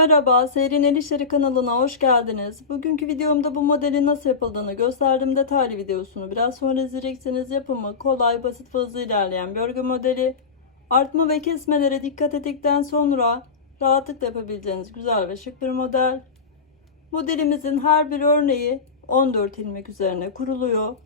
Merhaba, Seyrin El İşleri kanalına hoş geldiniz. Bugünkü videomda bu modelin nasıl yapıldığını gösterdim detaylı videosunu. Biraz sonra izleyeceksiniz yapımı kolay, basit ve hızlı ilerleyen bir örgü modeli. Artma ve kesmelere dikkat ettikten sonra rahatlıkla yapabileceğiniz güzel ve şık bir model. Modelimizin her bir örneği 14 ilmek üzerine kuruluyor.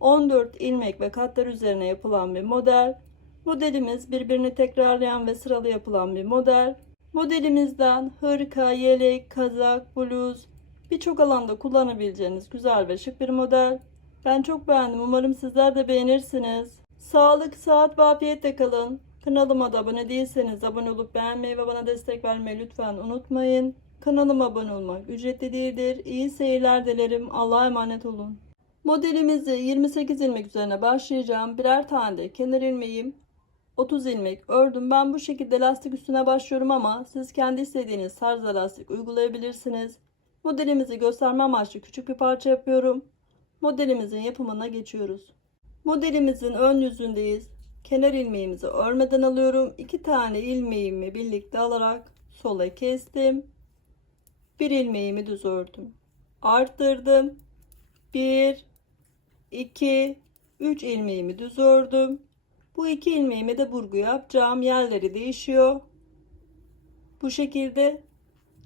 14 ilmek ve katlar üzerine yapılan bir model. Modelimiz birbirini tekrarlayan ve sıralı yapılan bir model. Modelimizden hırka, yelek, kazak, bluz birçok alanda kullanabileceğiniz güzel ve şık bir model. Ben çok beğendim. Umarım sizler de beğenirsiniz. Sağlık, saat ve afiyetle kalın. Kanalıma da abone değilseniz abone olup beğenmeyi ve bana destek vermeyi lütfen unutmayın. Kanalıma abone olmak ücretli değildir. İyi seyirler dilerim. Allah'a emanet olun. Modelimizi 28 ilmek üzerine başlayacağım. Birer tane de kenar ilmeğim 30 ilmek ördüm. Ben bu şekilde lastik üstüne başlıyorum ama siz kendi istediğiniz tarzda lastik uygulayabilirsiniz. Modelimizi gösterme amaçlı küçük bir parça yapıyorum. Modelimizin yapımına geçiyoruz. Modelimizin ön yüzündeyiz. Kenar ilmeğimizi örmeden alıyorum. 2 tane ilmeğimi birlikte alarak sola kestim. Bir ilmeğimi düz ördüm. Arttırdım. 1 2 3 ilmeğimi düz ördüm. Bu iki ilmeğime de burgu yapacağım. Yerleri değişiyor. Bu şekilde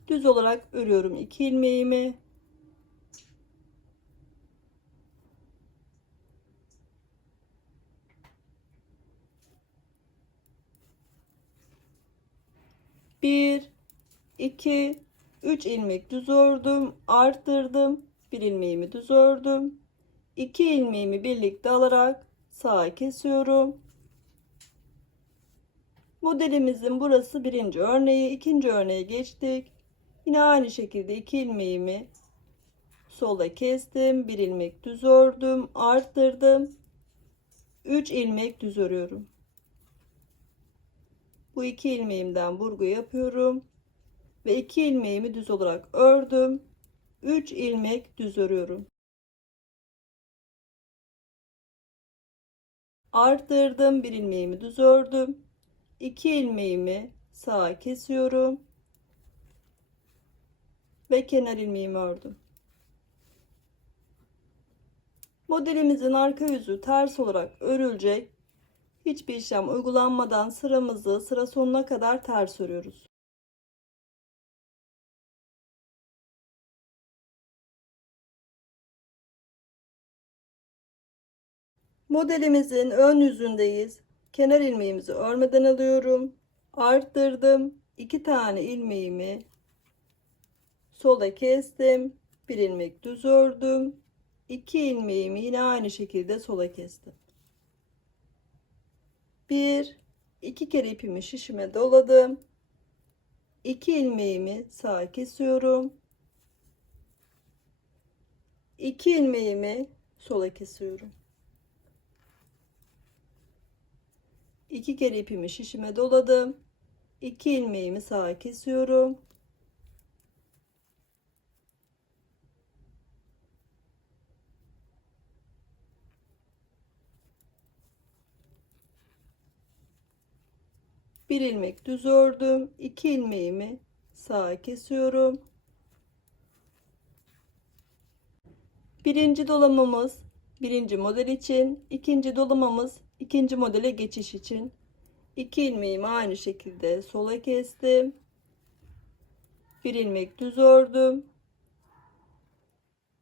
düz olarak örüyorum iki ilmeğimi. Bir, iki, üç ilmek düz ördüm, arttırdım. Bir ilmeğimi düz ördüm. İki ilmeğimi birlikte alarak sağa kesiyorum. Modelimizin burası birinci örneği. ikinci örneğe geçtik. Yine aynı şekilde iki ilmeğimi sola kestim. Bir ilmek düz ördüm. Arttırdım. 3 ilmek düz örüyorum. Bu iki ilmeğimden burgu yapıyorum. Ve iki ilmeğimi düz olarak ördüm. 3 ilmek düz örüyorum. Arttırdım. Bir ilmeğimi düz ördüm. 2 ilmeğimi sağa kesiyorum ve kenar ilmeğimi ördüm. Modelimizin arka yüzü ters olarak örülecek. Hiçbir işlem uygulanmadan sıramızı sıra sonuna kadar ters örüyoruz. Modelimizin ön yüzündeyiz. Kenar ilmeğimizi örmeden alıyorum. Arttırdım. 2 tane ilmeğimi sola kestim. Bir ilmek düz ördüm. 2 ilmeğimi yine aynı şekilde sola kestim. 1 2 kere ipimi şişime doladım. 2 ilmeğimi sağa kesiyorum. 2 ilmeğimi sola kesiyorum. İki kere ipimi şişime doladım. 2 ilmeğimi sağa kesiyorum. Bir ilmek düz ördüm. 2 ilmeğimi sağa kesiyorum. Birinci dolamamız birinci model için, ikinci dolamamız ikinci modele geçiş için 2 ilmeğimi aynı şekilde sola kestim. Bir ilmek düz ördüm.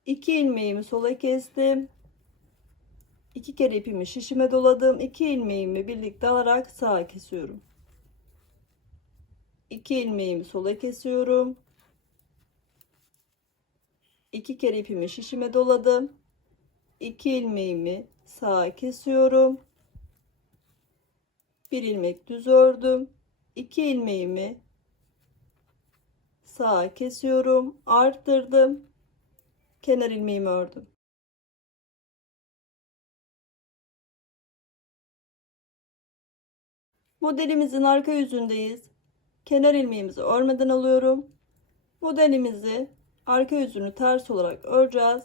2 ilmeğimi sola kestim. 2 kere ipimi şişime doladım. 2 ilmeğimi birlikte alarak sağa kesiyorum. 2 ilmeğimi sola kesiyorum. 2 kere ipimi şişime doladım. 2 ilmeğimi sağa kesiyorum bir ilmek düz ördüm. 2 ilmeğimi sağa kesiyorum. Arttırdım. Kenar ilmeğimi ördüm. Modelimizin arka yüzündeyiz. Kenar ilmeğimizi örmeden alıyorum. Modelimizi arka yüzünü ters olarak öreceğiz.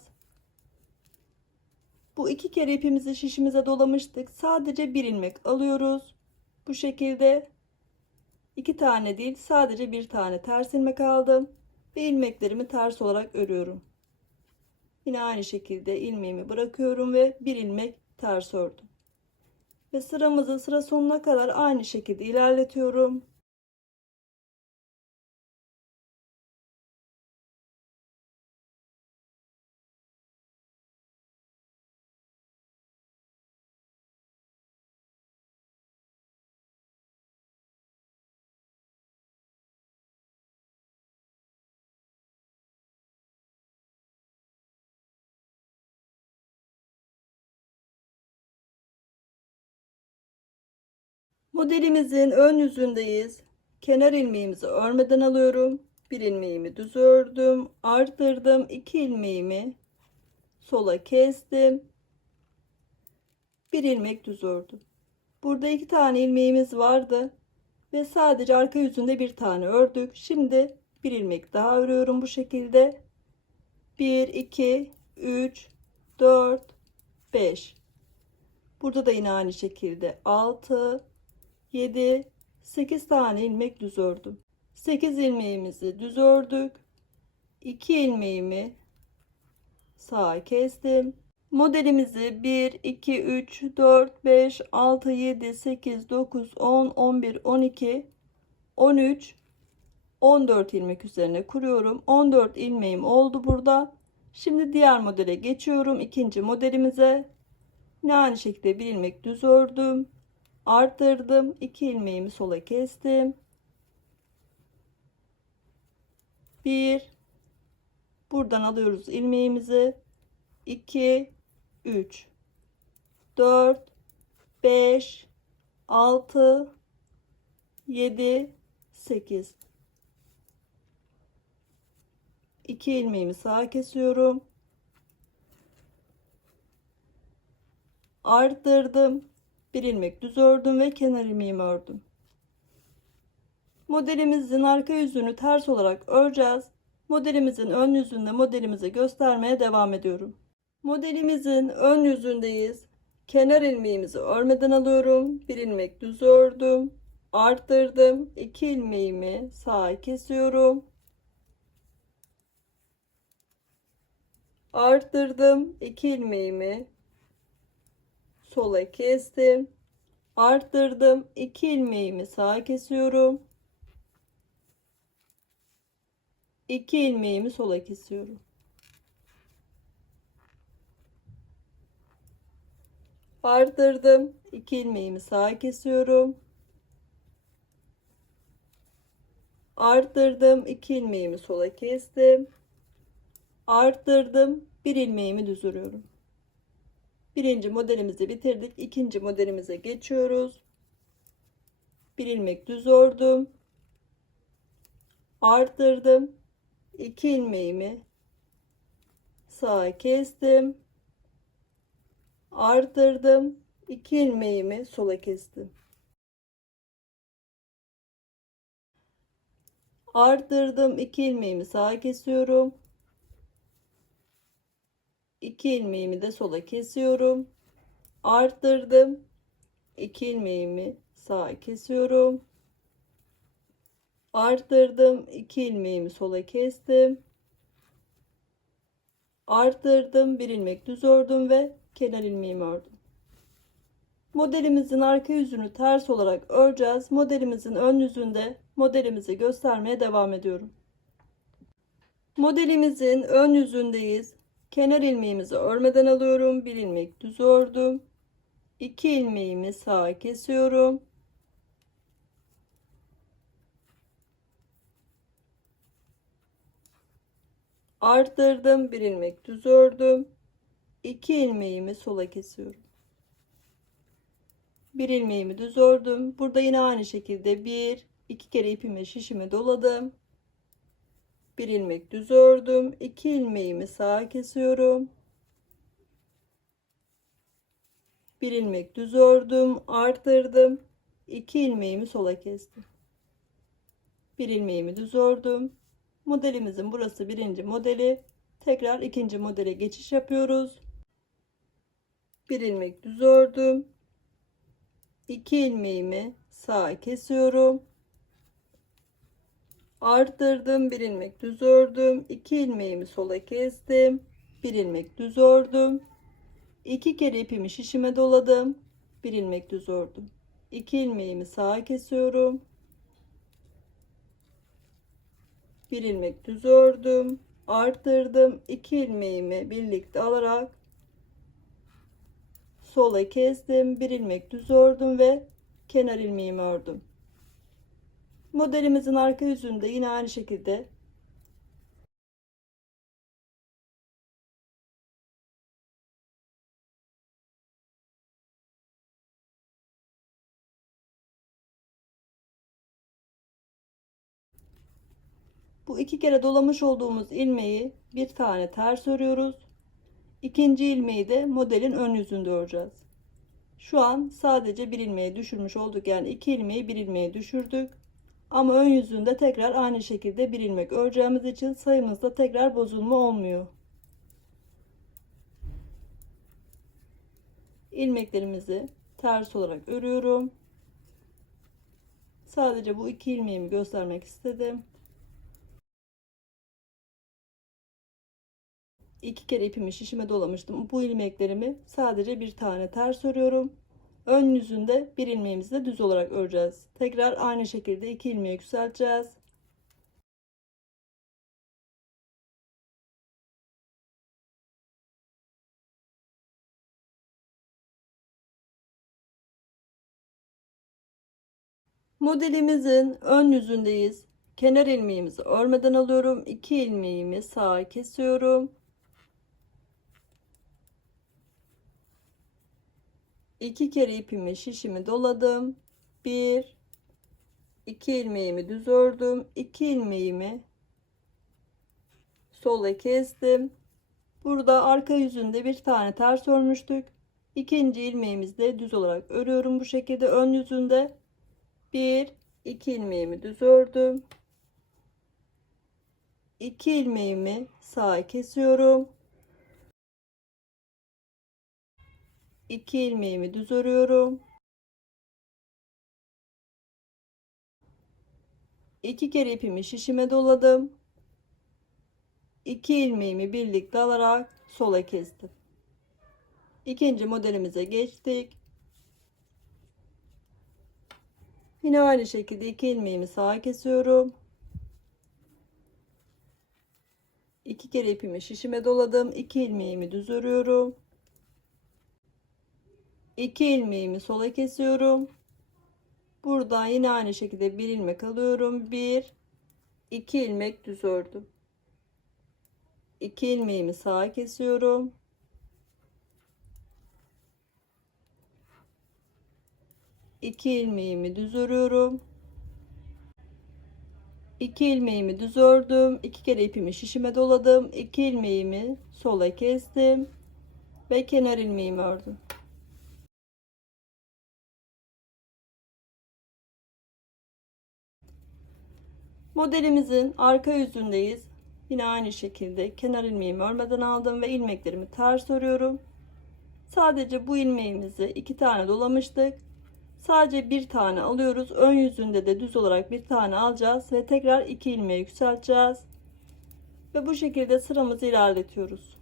Bu iki kere ipimizi şişimize dolamıştık. Sadece bir ilmek alıyoruz bu şekilde iki tane değil sadece bir tane ters ilmek aldım ve ilmeklerimi ters olarak örüyorum. Yine aynı şekilde ilmeğimi bırakıyorum ve bir ilmek ters ördüm. Ve sıramızı sıra sonuna kadar aynı şekilde ilerletiyorum. Modelimizin ön yüzündeyiz. Kenar ilmeğimizi örmeden alıyorum. Bir ilmeğimi düz ördüm, arttırdım. iki ilmeğimi sola kestim. Bir ilmek düz ördüm. Burada iki tane ilmeğimiz vardı ve sadece arka yüzünde bir tane ördük. Şimdi bir ilmek daha örüyorum bu şekilde. 1 2 3 4 5 Burada da yine aynı şekilde 6 7 8 tane ilmek düz ördüm. 8 ilmeğimizi düz ördük. 2 ilmeğimi sağa kestim. Modelimizi 1 2 3 4 5 6 7 8 9 10 11 12 13 14 ilmek üzerine kuruyorum. 14 ilmeğim oldu burada. Şimdi diğer modele geçiyorum. İkinci modelimize. Yine aynı şekilde bir ilmek düz ördüm arttırdım. 2 ilmeğimi sola kestim. 1 buradan alıyoruz ilmeğimizi. 2 3 4 5 6 7 8 2 ilmeğimi sağa kesiyorum. Arttırdım bir ilmek düz ördüm ve kenar ilmeğimi ördüm. Modelimizin arka yüzünü ters olarak öreceğiz. Modelimizin ön yüzünde modelimizi göstermeye devam ediyorum. Modelimizin ön yüzündeyiz. Kenar ilmeğimizi örmeden alıyorum. Bir ilmek düz ördüm. Arttırdım. 2 ilmeğimi sağa kesiyorum. Arttırdım. 2 ilmeğimi sola kestim. Arttırdım. 2 ilmeğimi sağa kesiyorum. 2 ilmeğimi sola kesiyorum. Arttırdım. 2 ilmeğimi sağa kesiyorum. Arttırdım. 2 ilmeğimi sola kestim. Arttırdım. 1 ilmeğimi düz örüyorum. Birinci modelimizi bitirdik. İkinci modelimize geçiyoruz. Bir ilmek düz ördüm. Arttırdım. 2 ilmeğimi sağa kestim. Arttırdım. 2 ilmeğimi sola kestim. Arttırdım. 2 ilmeğimi sağa kesiyorum. 2 ilmeğimi de sola kesiyorum. Arttırdım. 2 ilmeğimi sağa kesiyorum. Arttırdım. 2 ilmeğimi sola kestim. Arttırdım. Bir ilmek düz ördüm ve kenar ilmeğimi ördüm. Modelimizin arka yüzünü ters olarak öreceğiz. Modelimizin ön yüzünde modelimizi göstermeye devam ediyorum. Modelimizin ön yüzündeyiz. Kenar ilmeğimizi örmeden alıyorum. Bir ilmek düz ördüm. 2 ilmeğimi sağa kesiyorum. Arttırdım. Bir ilmek düz ördüm. 2 ilmeğimi sola kesiyorum. Bir ilmeğimi düz ördüm. Burada yine aynı şekilde bir iki kere ipimi şişimi doladım bir ilmek düz ördüm. 2 ilmeğimi sağa kesiyorum. Bir ilmek düz ördüm arttırdım 2 ilmeğimi sola kestim. Bir ilmeğimi düz ördüm. Modelimizin burası birinci modeli. Tekrar ikinci modele geçiş yapıyoruz. Bir ilmek düz ördüm. 2 ilmeğimi sağa kesiyorum arttırdım bir ilmek düz ördüm. 2 ilmeğimi sola kestim. Bir ilmek düz ördüm. 2 kere ipimi şişime doladım. Bir ilmek düz ördüm. 2 ilmeğimi sağa kesiyorum. Bir ilmek düz ördüm. Arttırdım. 2 ilmeğimi birlikte alarak sola kestim. Bir ilmek düz ördüm ve kenar ilmeğimi ördüm modelimizin arka yüzünde yine aynı şekilde Bu iki kere dolamış olduğumuz ilmeği bir tane ters örüyoruz. İkinci ilmeği de modelin ön yüzünde öreceğiz. Şu an sadece bir ilmeği düşürmüş olduk. Yani iki ilmeği bir ilmeğe düşürdük. Ama ön yüzünde tekrar aynı şekilde bir ilmek öreceğimiz için sayımızda tekrar bozulma olmuyor. ilmeklerimizi ters olarak örüyorum. Sadece bu iki ilmeğimi göstermek istedim. iki kere ipimi şişime dolamıştım. Bu ilmeklerimi sadece bir tane ters örüyorum. Ön yüzünde bir ilmeğimizi de düz olarak öreceğiz. Tekrar aynı şekilde iki ilmeği yükselteceğiz. Modelimizin ön yüzündeyiz. Kenar ilmeğimizi örmeden alıyorum. 2 ilmeğimi sağa kesiyorum. 2 kere ipimi şişimi doladım. 1 2 ilmeğimi düz ördüm. 2 ilmeğimi sola kestim. Burada arka yüzünde bir tane ters örmüştük. İkinci ilmeğimizi de düz olarak örüyorum bu şekilde ön yüzünde. 1 2 ilmeğimi düz ördüm. 2 ilmeğimi sağa kesiyorum. 2 ilmeğimi düz örüyorum. 2 kere ipimi şişime doladım. 2 ilmeğimi birlikte alarak sola kestim. İkinci modelimize geçtik. Yine aynı şekilde 2 ilmeğimi sağa kesiyorum. 2 kere ipimi şişime doladım. 2 ilmeğimi düz örüyorum. 2 ilmeğimi sola kesiyorum. Buradan yine aynı şekilde bir ilmek alıyorum. 1 2 ilmek düz ördüm. 2 ilmeğimi sağa kesiyorum. 2 ilmeğimi düz örüyorum. 2 ilmeğimi düz ördüm. 2 kere ipimi şişime doladım. 2 ilmeğimi sola kestim ve kenar ilmeğimi ördüm. Modelimizin arka yüzündeyiz. Yine aynı şekilde kenar ilmeğimi örmeden aldım ve ilmeklerimi ters örüyorum. Sadece bu ilmeğimizi iki tane dolamıştık. Sadece bir tane alıyoruz. Ön yüzünde de düz olarak bir tane alacağız ve tekrar iki ilmeği yükselteceğiz. Ve bu şekilde sıramızı ilerletiyoruz.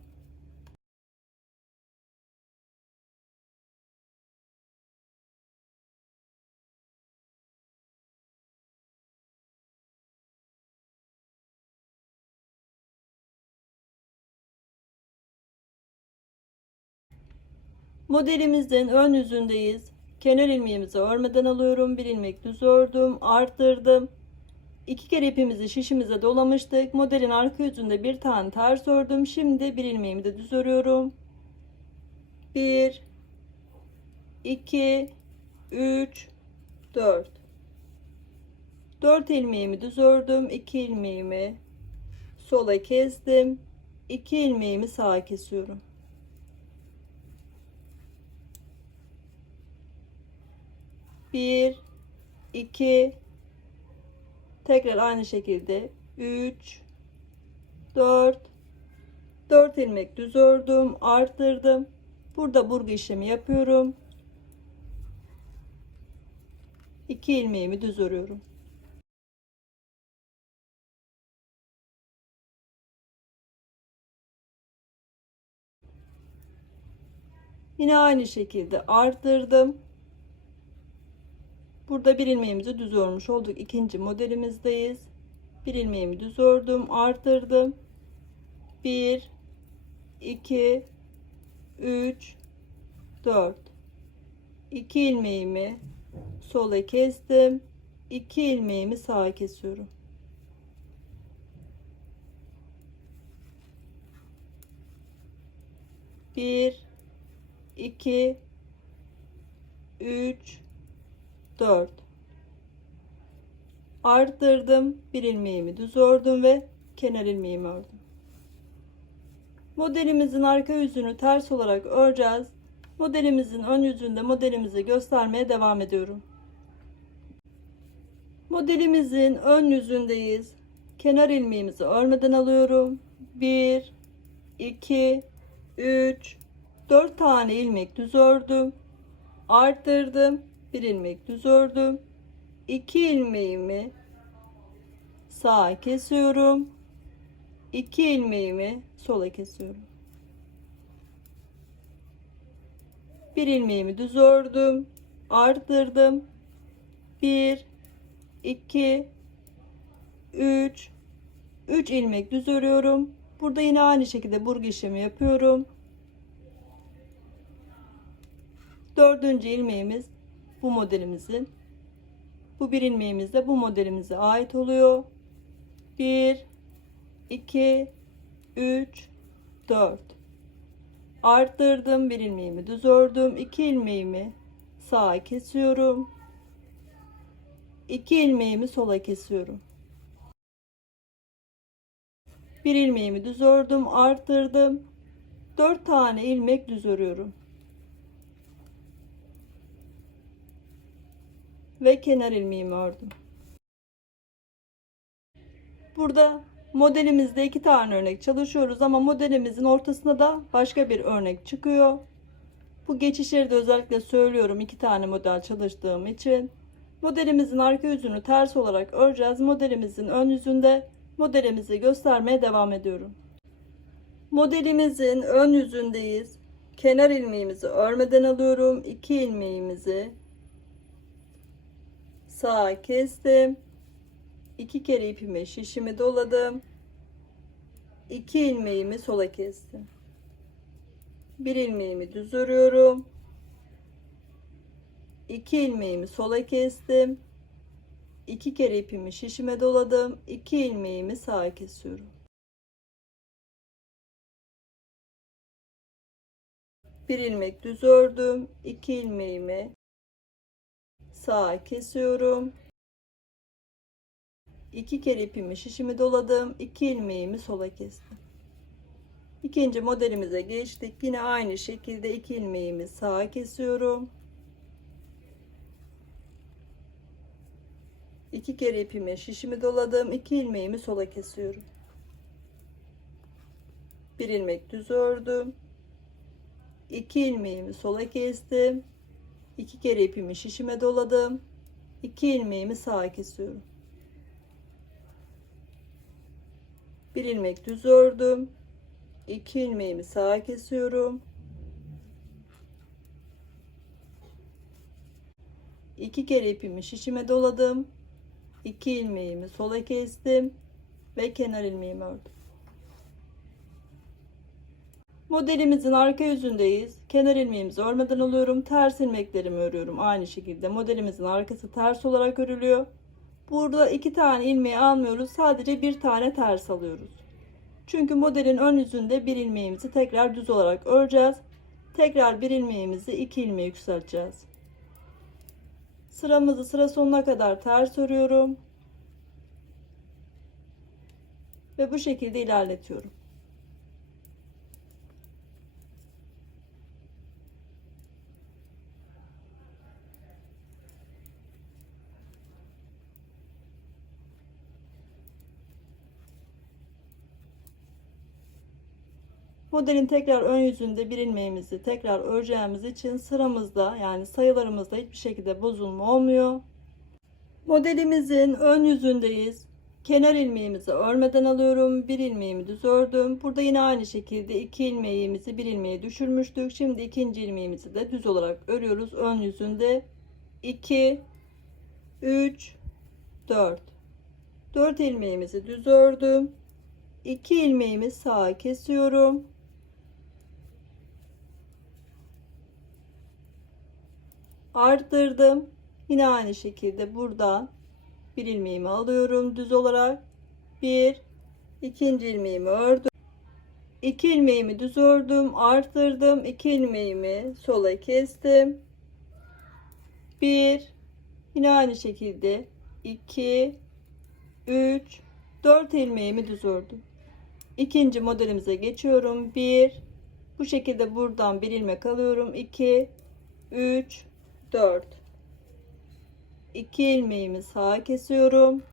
Modelimizin ön yüzündeyiz. Kenar ilmeğimizi örmeden alıyorum. Bir ilmek düz ördüm, arttırdım. İki kere ipimizi şişimize dolamıştık. Modelin arka yüzünde bir tane ters ördüm. Şimdi bir ilmeğimi de düz örüyorum. 1 2 3 4 4 ilmeğimi düz ördüm. 2 ilmeğimi sola kestim. 2 ilmeğimi sağa kesiyorum. 1 2 tekrar aynı şekilde. 3 4 4 ilmek düz ördüm arttırdım. Burada burgu işlemi yapıyorum. 2 ilmeğimi düz örüyorum. Yine aynı şekilde arttırdım. Burada bir ilmeğimizi düz örmüş olduk. İkinci modelimizdeyiz. Bir ilmeğimi düz ördüm, arttırdım. 1 2 3 4 2 ilmeğimi sola kestim. 2 ilmeğimi sağa kesiyorum. Bir, iki, üç, dört. Arttırdım. Bir ilmeğimi düz ördüm ve kenar ilmeğimi ördüm. Modelimizin arka yüzünü ters olarak öreceğiz. Modelimizin ön yüzünde modelimizi göstermeye devam ediyorum. Modelimizin ön yüzündeyiz. Kenar ilmeğimizi örmeden alıyorum. 1 2 3 4 tane ilmek düz ördüm. Arttırdım. Bir ilmek düz ördüm. 2 ilmeğimi sağa kesiyorum. 2 ilmeğimi sola kesiyorum. Bir ilmeğimi düz ördüm. Arttırdım. 1 2 3 3 ilmek düz örüyorum. Burada yine aynı şekilde burgu işlemi yapıyorum. Dördüncü ilmeğimiz bu modelimizin. Bu bir ilmeğimiz de bu modelimize ait oluyor. 1 2 3 4 arttırdım bir ilmeğimi düz ördüm. 2 ilmeğimi sağa kesiyorum. 2 ilmeğimi sola kesiyorum. Bir ilmeğimi düz ördüm arttırdım. 4 tane ilmek düz örüyorum ve kenar ilmeğimi ördüm burada modelimizde iki tane örnek çalışıyoruz ama modelimizin ortasında da başka bir örnek çıkıyor. Bu geçişleri de özellikle söylüyorum iki tane model çalıştığım için. Modelimizin arka yüzünü ters olarak öreceğiz. Modelimizin ön yüzünde modelimizi göstermeye devam ediyorum. Modelimizin ön yüzündeyiz. Kenar ilmeğimizi örmeden alıyorum. İki ilmeğimizi sağa kestim. İki kere ipimi şişimi doladım. İki ilmeğimi sola kestim. Bir ilmeğimi düz örüyorum. İki ilmeğimi sola kestim. İki kere ipimi şişime doladım. İki ilmeğimi sağa kesiyorum. Bir ilmek düz ördüm. İki ilmeğimi sağa kesiyorum. 2 kere ipimi şişimi doladım. 2 ilmeğimi sola kestim. İkinci modelimize geçtik. Yine aynı şekilde 2 ilmeğimi sağa kesiyorum. 2 kere ipimi şişimi doladım. 2 ilmeğimi sola kesiyorum. Bir ilmek düz ördüm. 2 ilmeğimi sola kestim 2 kere ipimi şişime doladım. 2 ilmeğimi sağa kesiyorum. Bir ilmek düz ördüm. 2 ilmeğimi sağa kesiyorum. 2 kere ipimi şişime doladım. 2 ilmeğimi sola kestim ve kenar ilmeğimi ördüm modelimizin arka yüzündeyiz kenar ilmeğimizi örmeden alıyorum ters ilmeklerimi örüyorum aynı şekilde modelimizin arkası ters olarak örülüyor Burada iki tane ilmeği almıyoruz. Sadece bir tane ters alıyoruz. Çünkü modelin ön yüzünde bir ilmeğimizi tekrar düz olarak öreceğiz. Tekrar bir ilmeğimizi iki ilmeğe yükselteceğiz. Sıramızı sıra sonuna kadar ters örüyorum. Ve bu şekilde ilerletiyorum. Modelin tekrar ön yüzünde bir ilmeğimizi tekrar öreceğimiz için sıramızda yani sayılarımızda hiçbir şekilde bozulma olmuyor. Modelimizin ön yüzündeyiz. Kenar ilmeğimizi örmeden alıyorum. Bir ilmeğimi düz ördüm. Burada yine aynı şekilde iki ilmeğimizi bir ilmeğe düşürmüştük. Şimdi ikinci ilmeğimizi de düz olarak örüyoruz. Ön yüzünde 2 3 4 4 ilmeğimizi düz ördüm. 2 ilmeğimi sağa kesiyorum. Arttırdım. Yine aynı şekilde buradan bir ilmeğimi alıyorum düz olarak. Bir, ikinci ilmeğimi ördüm. İki ilmeğimi düz ördüm, arttırdım. iki ilmeğimi sola kestim. Bir, yine aynı şekilde iki, üç, dört ilmeğimi düz ördüm. İkinci modelimize geçiyorum. Bir, bu şekilde buradan bir ilmek alıyorum. 2 3 4 2 ilmeğimi sağa kesiyorum.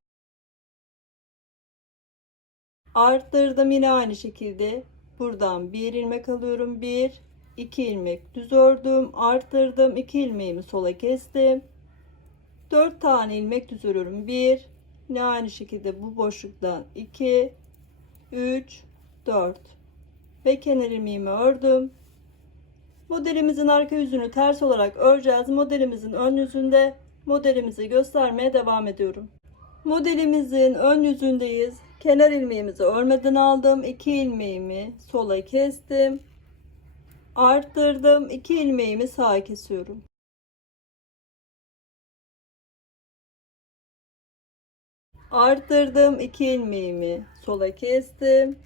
Arttırdım yine aynı şekilde. Buradan bir ilmek alıyorum. 1 2 ilmek düz ördüm. Arttırdım. 2 ilmeğimi sola kestim. 4 tane ilmek düz örüyorum. 1 yine aynı şekilde bu boşluktan 2 3 4 ve kenar ilmeğimi ördüm. Modelimizin arka yüzünü ters olarak öreceğiz. Modelimizin ön yüzünde modelimizi göstermeye devam ediyorum. Modelimizin ön yüzündeyiz. Kenar ilmeğimizi örmeden aldım. 2 ilmeğimi sola kestim. Arttırdım. 2 ilmeğimi sağa kesiyorum. Arttırdım. 2 ilmeğimi sola kestim.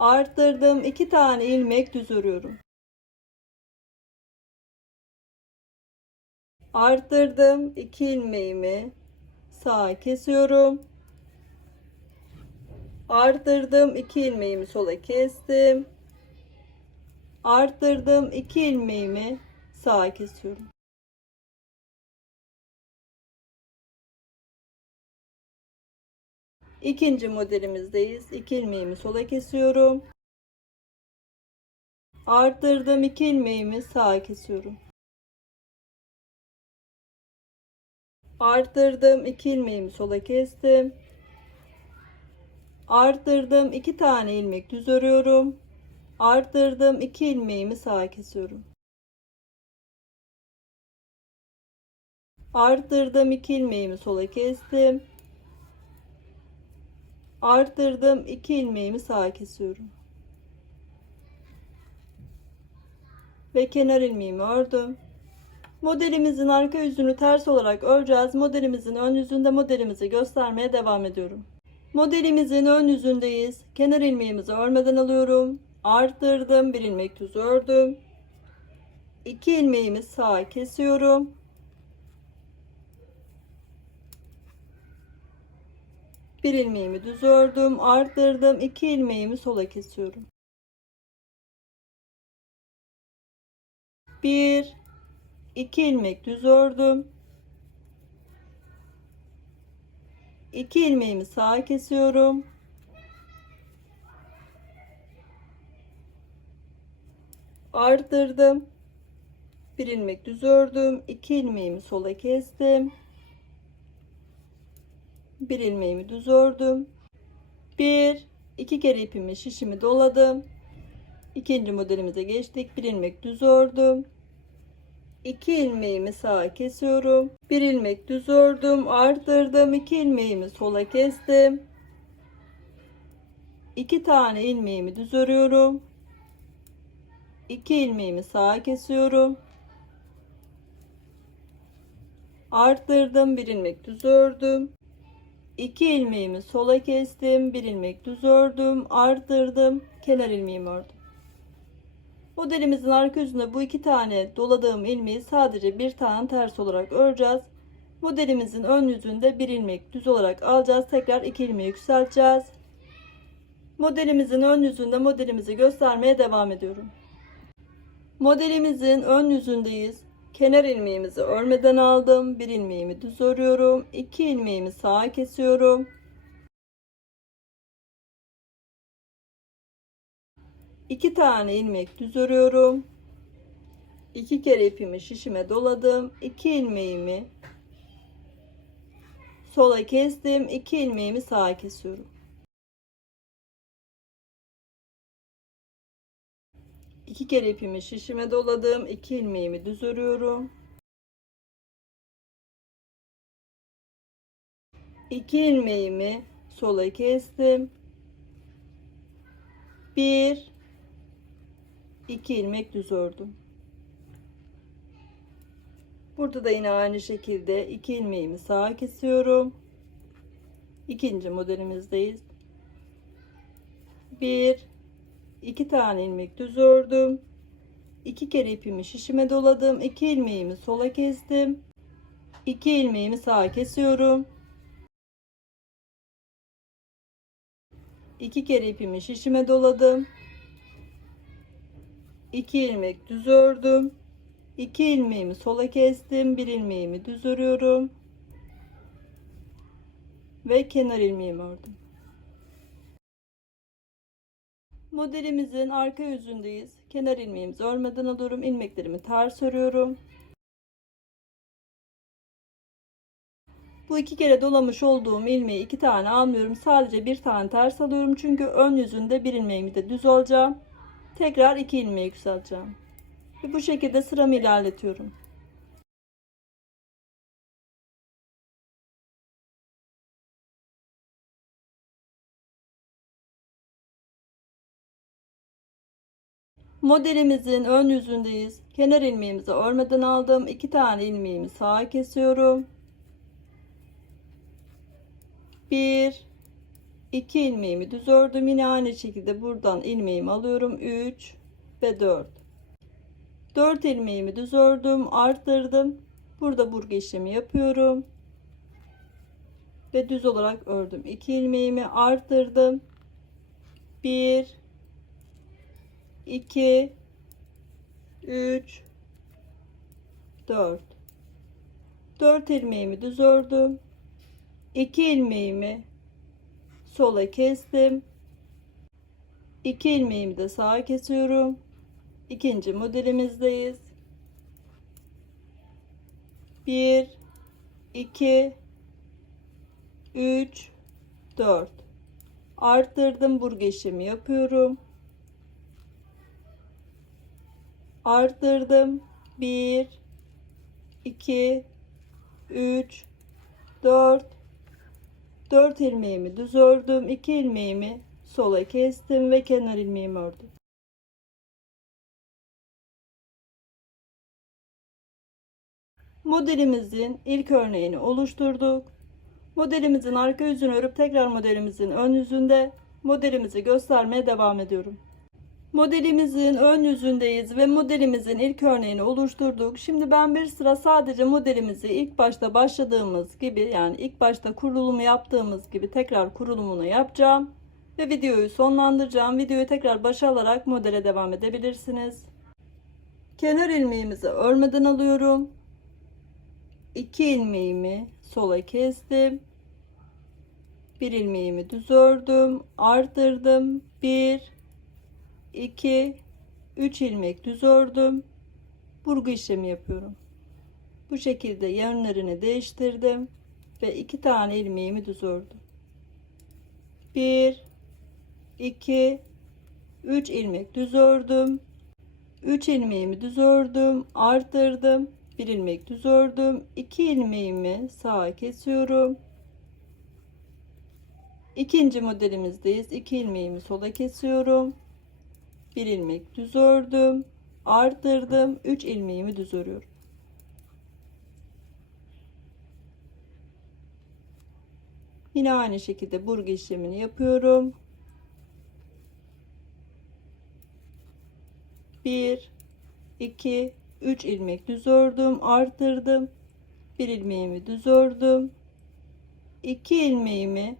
Arttırdım. 2 tane ilmek düz örüyorum. Arttırdım. 2 ilmeğimi sağa kesiyorum. Arttırdım. 2 ilmeğimi sola kestim. Arttırdım. 2 ilmeğimi sağa kesiyorum. İkinci modelimizdeyiz. 2 ilmeğimi sola kesiyorum. Arttırdım 2 ilmeğimi sağa kesiyorum. Arttırdım 2 ilmeğimi sola kestim. Arttırdım 2 tane ilmek düz örüyorum. Arttırdım 2 ilmeğimi sağa kesiyorum. Arttırdım 2 ilmeğimi sola kestim. Arttırdım 2 ilmeğimi sağa kesiyorum. Ve kenar ilmeğimi ördüm. Modelimizin arka yüzünü ters olarak öreceğiz. Modelimizin ön yüzünde modelimizi göstermeye devam ediyorum. Modelimizin ön yüzündeyiz. Kenar ilmeğimizi örmeden alıyorum. Arttırdım. Bir ilmek düz ördüm. 2 ilmeğimi sağa kesiyorum. Bir ilmeğimi düz ördüm, arttırdım. 2 ilmeğimi sola kesiyorum. 1 2 ilmek düz ördüm. 2 ilmeğimi sağa kesiyorum. Arttırdım. Bir ilmek düz ördüm. 2 ilmeğimi sola kestim bir ilmeğimi düz ördüm. Bir, iki kere ipimi şişimi doladım. İkinci modelimize geçtik. Bir ilmek düz ördüm. 2 ilmeğimi sağa kesiyorum. Bir ilmek düz ördüm, arttırdım. 2 ilmeğimi sola kestim. 2 tane ilmeğimi düz örüyorum. 2 ilmeğimi sağa kesiyorum. Arttırdım, bir ilmek düz ördüm. 2 ilmeğimi sola kestim. 1 ilmek düz ördüm. Arttırdım. Kenar ilmeğimi ördüm. Modelimizin arka yüzünde bu iki tane doladığım ilmeği sadece bir tane ters olarak öreceğiz. Modelimizin ön yüzünde bir ilmek düz olarak alacağız. Tekrar iki ilmeği yükselteceğiz. Modelimizin ön yüzünde modelimizi göstermeye devam ediyorum. Modelimizin ön yüzündeyiz. Kenar ilmeğimizi örmeden aldım. Bir ilmeğimi düz örüyorum. 2 ilmeğimi sağa kesiyorum. İki tane ilmek düz örüyorum. İki kere ipimi şişime doladım. 2 ilmeğimi sola kestim 2 ilmeğimi sağa kesiyorum İki kere ipimi şişime doladım 2 ilmeğimi düz örüyorum 2 ilmeğimi sola kestim. 1 2 ilmek düz ördüm burada da yine aynı şekilde 2 ilmeğimi sağa kesiyorum. İkinci modelimizdeyiz. 1 2 tane ilmek düz ördüm. 2 kere ipimi şişime doladım. 2 ilmeğimi sola kestim. 2 ilmeğimi sağa kesiyorum. 2 kere ipimi şişime doladım. 2 ilmek düz ördüm. 2 ilmeğimi sola kestim. 1 ilmeğimi düz örüyorum. Ve kenar ilmeğimi ördüm modelimizin arka yüzündeyiz kenar ilmeğimizi örmeden alıyorum ilmeklerimi ters örüyorum Bu iki kere dolamış olduğum ilmeği iki tane almıyorum. Sadece bir tane ters alıyorum. Çünkü ön yüzünde bir ilmeğimi de düz alacağım. Tekrar iki ilmeği yükselteceğim. Ve bu şekilde sıramı ilerletiyorum. Modelimizin ön yüzündeyiz. Kenar ilmeğimizi örmeden aldım. iki tane ilmeğimi sağa kesiyorum. 1 2 ilmeğimi düz ördüm. Yine aynı şekilde buradan ilmeğimi alıyorum. 3 ve 4 4 ilmeğimi düz ördüm arttırdım. Burada burgu işlemi yapıyorum. Ve düz olarak ördüm. 2 ilmeğimi arttırdım. 1 2 3 4 4 ilmeğimi düz ördüm 2 ilmeğimi sola kestim. 2 ilmeğimi de sağa kesiyorum. İkinci modelimizdeyiz. 1 2 3 4 arttırdım burgu işlemi yapıyorum arttırdım. 1 2 3 4 4 ilmeğimi düz ördüm. 2 ilmeğimi sola kestim ve kenar ilmeğimi ördüm. Modelimizin ilk örneğini oluşturduk. Modelimizin arka yüzünü örüp tekrar modelimizin ön yüzünde modelimizi göstermeye devam ediyorum Modelimizin ön yüzündeyiz ve modelimizin ilk örneğini oluşturduk. Şimdi ben bir sıra sadece modelimizi ilk başta başladığımız gibi yani ilk başta kurulumu yaptığımız gibi tekrar kurulumunu yapacağım. Ve videoyu sonlandıracağım. Videoyu tekrar başa alarak modele devam edebilirsiniz. Kenar ilmeğimizi örmeden alıyorum. 2 ilmeğimi sola kestim. Bir ilmeğimi düz ördüm. Arttırdım. 1 2 3 ilmek düz ördüm. Burgu işlemi yapıyorum. Bu şekilde yönlerini değiştirdim ve iki tane ilmeğimi düz ördüm. 1 2 3 ilmek düz ördüm. 3 ilmeğimi düz ördüm arttırdım bir ilmek düz ördüm. 2 ilmeğimi sağa kesiyorum. İkinci modelimizdeyiz. 2 ilmeğimi sola kesiyorum bir ilmek düz ördüm arttırdım 3 ilmeğimi düz örüyorum. Yine aynı şekilde burgu işlemini yapıyorum. 1 2 3 ilmek düz ördüm arttırdım bir ilmeğimi düz ördüm. 2 ilmeğimi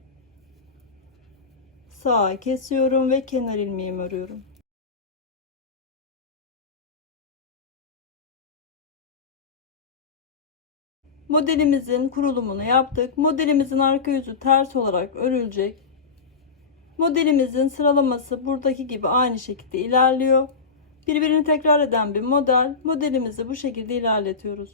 sağa kesiyorum ve kenar ilmeğimi örüyorum Modelimizin kurulumunu yaptık. Modelimizin arka yüzü ters olarak örülecek. Modelimizin sıralaması buradaki gibi aynı şekilde ilerliyor. Birbirini tekrar eden bir model. Modelimizi bu şekilde ilerletiyoruz.